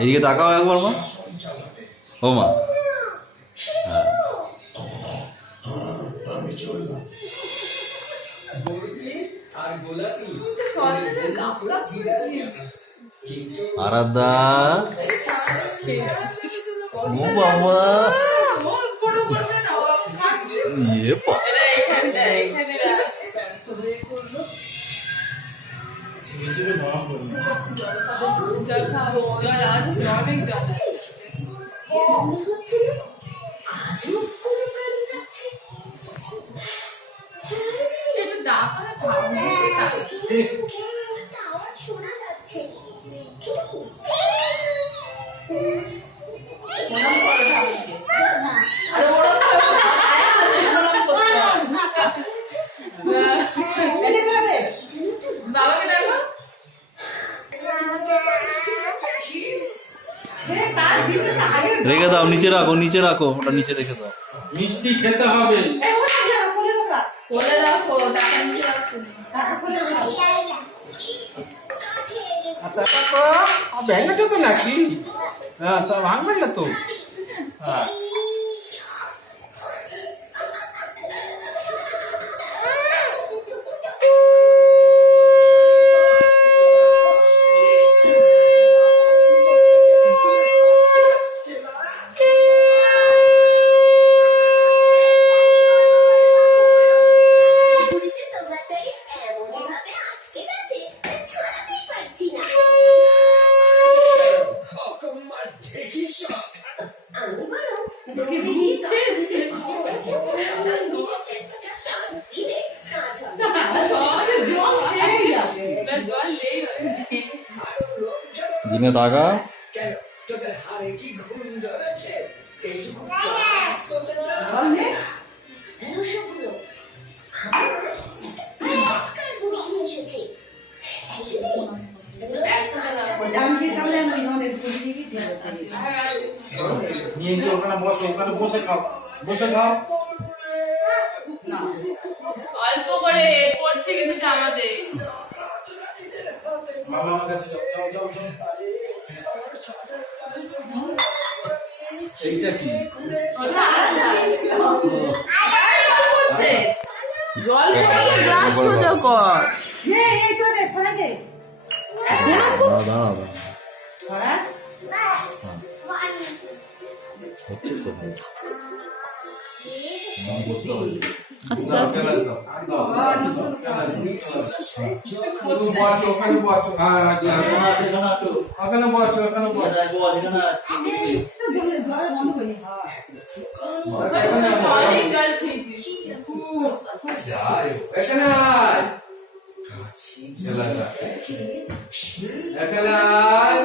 এদিকে তাকাও একবার মা। ও মা, আরাধ্যা ও বাবা ইয়ে রেখে দাও, নিচে রাখো, নিচে রাখো, ওটা নিচে রেখে দাও। মিষ্টি খেতে হবে। ভেঙে দেবে নাকি? হ্যাঁ, তা ভাঙবে না তো। হ্যাঁ, জিনে তাকা। নিয়ে গিয়ে ওখানে বসো, ওখানে বসে খাও, বসে খাও। অল্প করে পড়ছে কিন্তু জামাতে। বাবা আমার কাছে যাও, যাও, যাও, যাও। এইটা কি? জল পড়ছে, গ্লাস সোজা কর। দাঁড়াও, হচ্ছে তো। আস্তে আস্তে ওখানে বসো, হ্যাঁ, ওখানে বসো, ওখানে বসো। অনেক জল খেয়েছিস। এখানে আয়, এখানে আয়।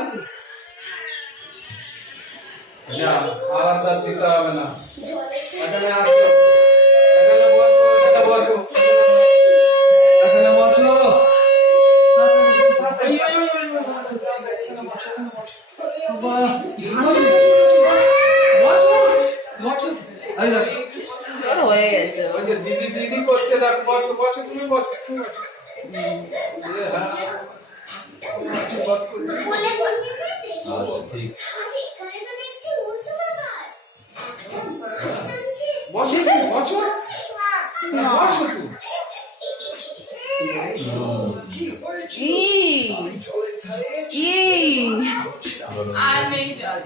যা, আলাদা দিতে হবে না। এখানে আসো, এখানে বসো, এখানে বসো, এখানে বসো। জল হয়ে গেছে। ওই যে দিদি দিদি করছে, দেখো, বসো, বসো, তুমি বসো, তুমি বসো। আচ্ছা, ঠিক। বসো, বসো, বসো তুমি। আর নেই জল।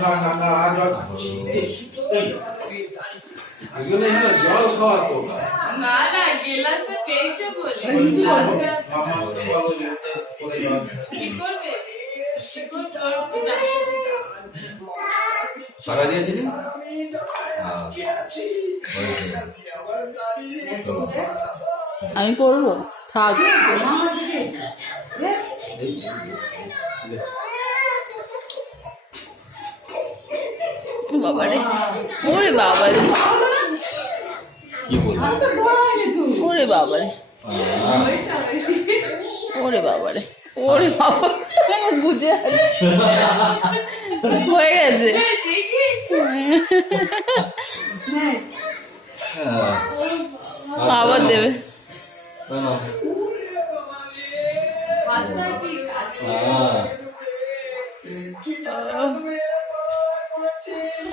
না না না, আজ এগুলো হলো জল খাওয়ার পোকা। না না, গেলাসটা পেয়েছে বলে। কি করবে? টাকা দিয়ে দিবি। আমি করবো, থাক। বাবারে, ওরে বাবারে, কি বলবো? ওরে বাবারে, ওরে বাবারে, ওরে বাবা, বুঝে আছে হয়ে গেছে। আবার দেবে।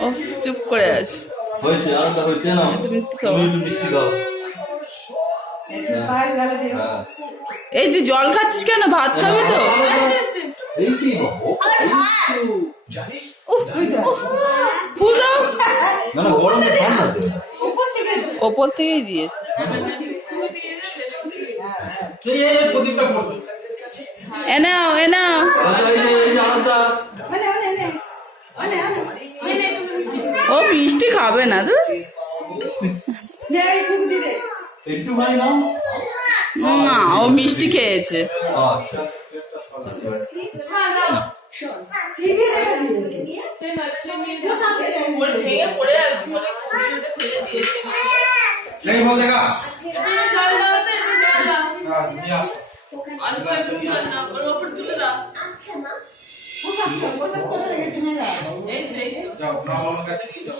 ও চুপ করে আছে। হয়েছে আলাদা হয়েছে না, তুমি খাও। তুমি একটু মিষ্টি খাও। হ্যাঁ। এই তুই জল খাচ্ছিস কেন? ভাত খাবি তো? এই কি বাবু? ফু দাও। না না, গরম তো, ঠান্ডা তো। ওপর থেকেই দিয়েছে। এই প্রদীপটা পড়বে। এ নাও এ নাও। আলাদা, এই যে আলাদা। ও মিষ্টি খাবে না তো? একটু ভাই নাও। না, ও মিষ্টি খেয়েছে। আচ্ছা। नहीं बसेगा নিয়ে আসো। যাও ব্রাহ্মণের কাছে নিয়ে যাও।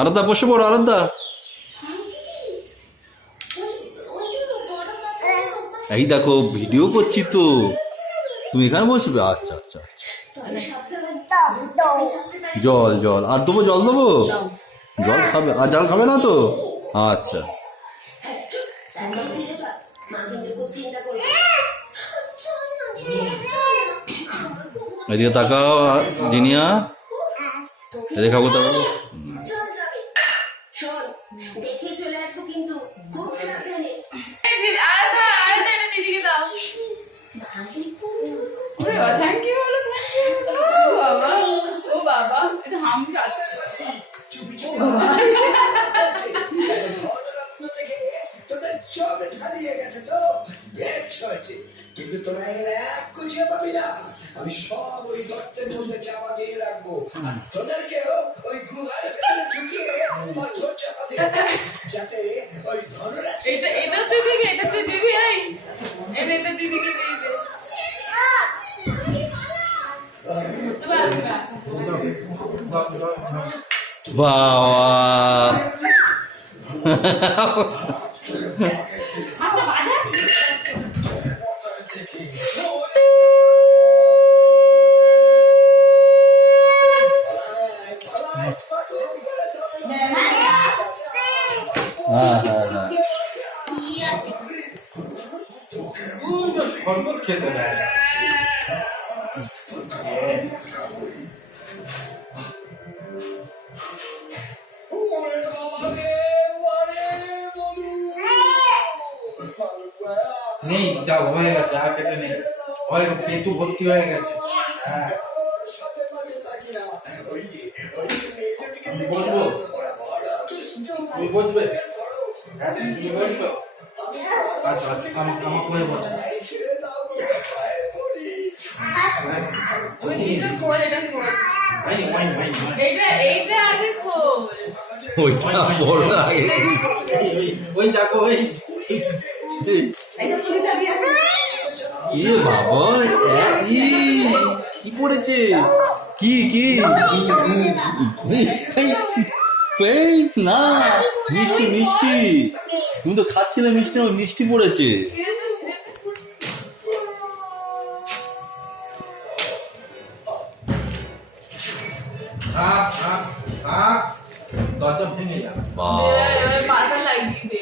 আলাদা বসে পড়ো, আলাদা। এই দেখো, ভিডিও করছি তো, তুমি এখানে বসবে। আচ্ছা আচ্ছা আচ্ছা। জল জল আর দেবো, জল দেবো। জল খাবে আর জল খাবে না তো? আচ্ছা। এদিকে তাকাও জিনিয়া, এদিকে খাবো, তাকাও। দেখে চলে আসবো কিন্তু খুব সাবধানে। থ্যাংক ইউ বলো, থ্যাংক ইউ। ও বাবা, ও বাবা, এটা হাম খাচ্ছে। তোদের চোখ ছাড়িয়ে গেছে তো, বেশ হয়েছে। কিন্তু তোরা এর এক খুঁজে পাবি না। আমি সব ওই গর্তের মধ্যে চাপা দিয়ে রাখবো, আর তোদেরকেও ওই গুহার ভেতরে ঢুকিয়ে পাথর চাপা দিয়ে রাখবো, যাতে ওই ধনরাশি এটা দিদিকে, এটা তুই দিবি। এই এটা দিদিকে দিয়েছে। বাবা। হ্যাঁ হ্যাঁ হ্যাঁ। শরবত খেতে দেয়। নেই, যাও, হয়ে গেছে, আর কেটে নেই। হয়ে পেটু ভর্তি হয়ে গেছে। হ্যাঁ আমি বসবো, তুমি বসবে? হ্যাঁ তুমি বসবে? আচ্ছা আচ্ছা, আমাকে করে বসো। ওইটা বড় আগে। ওই দেখো, এ বাবা, কি পড়েছে? কি কি? এই না, মিষ্টি মিষ্টি। তুমি তো খাচ্ছিলে মিষ্টি, মিষ্টি পড়েছে। দরজা ভেঙে যাবে। মাথা লাগিয়ে দে।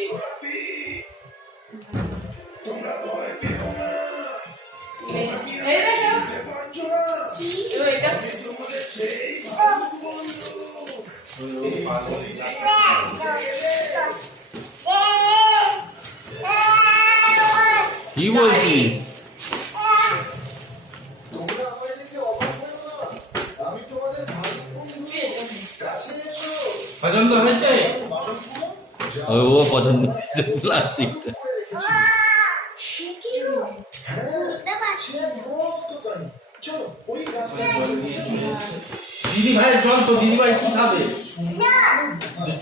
এই দেখো, এবার এটা কি বলছি? পছন্দ হয়েছে? ও পছন্দ প্লাস্টিকটা। দিদি ভাইয়ের জল তো, দিদি ভাই কি খাবে?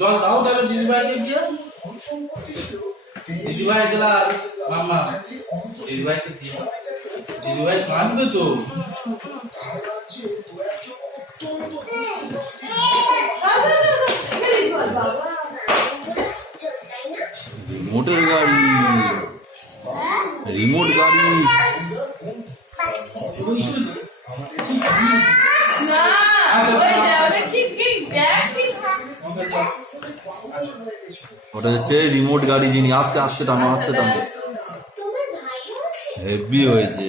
জল দাও তাহলে দিদি ভাইকে দিয়ে। দিদি ভাই গেলা মামা, দিদি ভাইকে দিয়ে। দিদি ভাই কাঁদবে তো। দাও, দাও, দাও, দাও। মোটর গাড়ি, রিমোট গাড়ি। না ওই যাবে ঠিক ঠিক দেখ ঠিক ওটা হচ্ছে রিমোট গাড়ি যিনি। আস্তে আস্তে টানো, আস্তে টানো। তোমার ভাইও আছে? হেভি হয়েছে।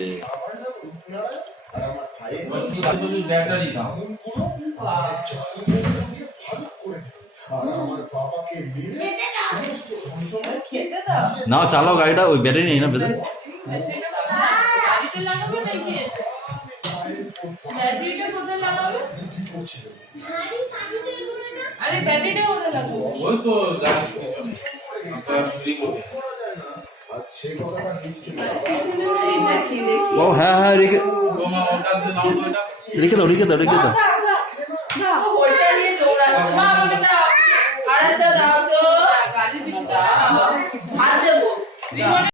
ব্যাটারি দাও। খেতে দাও। না চালাও গাড়িটা, ওই ব্যাটারি নেই না ভেতরে। গাড়িতে লাগাবে নাকি? ব্যাটারিটা কোথায় লাগাবে? ভারী কাজে তো এগুলো না। আরে ব্যাটারিটা কোথায় লাগাবো? ওই তো গাড়ি আপনার রিমোটে। এইটা কি দেখি? ও হ্যাঁ হ্যাঁ, রেখে তোমার ওটা দিয়ে নাও তো এটা। রেখে দাও, রেখে দাও, রেখে দাও। না ওইটা নিয়ে দৌড়াচ্ছে। মা আমাকে দাও। আরে দাও তো গাড়ি দিচ্ছি দাও। হাত দেবো। রিমোট